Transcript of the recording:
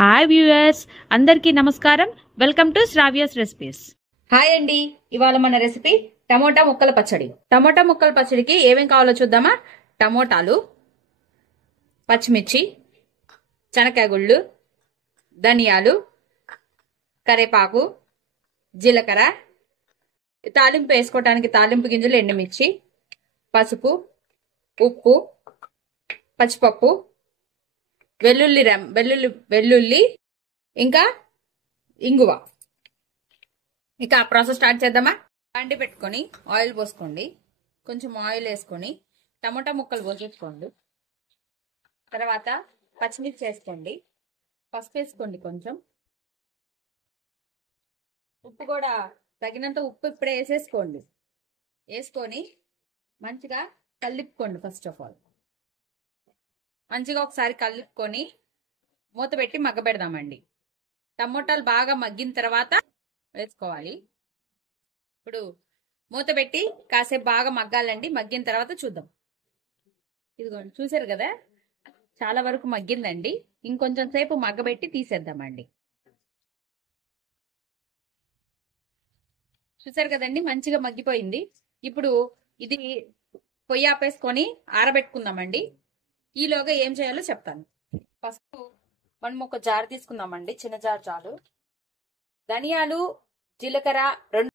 Hi viewers, అందరికీ నమస్కారం. Welcome to Sravya's recipes. Hi అండి. ఇవాళ మన రెసిపీ టమోటా ముక్కల పచ్చడి. టమోటా ముక్కల పచ్చడికి ఏమేం కావాలో చూద్దామా. టమోటాలు, పచ్చిమిర్చి, శనక్కాయ గుళ్ళు, ధనియాలు, కరేపాకు, జీలకర్ర, తాలింపు వేసుకోవటానికి తాలింపు గింజలు, ఎండుమిర్చి, పసుపు, ఉప్పు, పచ్చిపప్పు, వెల్లుల్లి ఇంకా ఇంగువ. ఇక ఆ ప్రాసెస్ స్టార్ట్ చేద్దామా. బాండి పెట్టుకొని ఆయిల్ పోసుకోండి. కొంచెం ఆయిల్ వేసుకొని టమోటా ముక్కలు పోసేసుకోండి. తర్వాత పచ్చిమిర్చి వేసుకోండి. పసుపు వేసుకోండి. కొంచెం ఉప్పు కూడా తగినంత ఉప్పు ఇప్పుడే వేసేసుకోండి. వేసుకొని మంచిగా కలుపుకోండి. ఫస్ట్ ఆఫ్ ఆల్ మంచిగా ఒకసారి కలుపుకొని మూత పెట్టి మగ్గ పెడదామండి. టమోటాలు బాగా మగ్గిన తర్వాత వేసుకోవాలి. ఇప్పుడు మూత పెట్టి కాసేపు బాగా మగ్గాలండి. మగ్గిన తర్వాత చూద్దాం. ఇదిగోండి, చూసారు కదా, చాలా వరకు మగ్గిందండి. ఇంకొంచెం సేపు మగ్గబెట్టి తీసేద్దామండి. చూసారు కదండి, మంచిగా మగ్గిపోయింది. ఇప్పుడు ఇది పొయ్యి ఆపేసుకొని ఆరబెట్టుకుందామండి. ఈలోగా ఏం చేయాలో చెప్తాను. ఫస్ట్ మనం ఒక జార్ తీసుకుందామండి. చిన్న జార్ చాలు. ధనియాలు, జీలకర్ర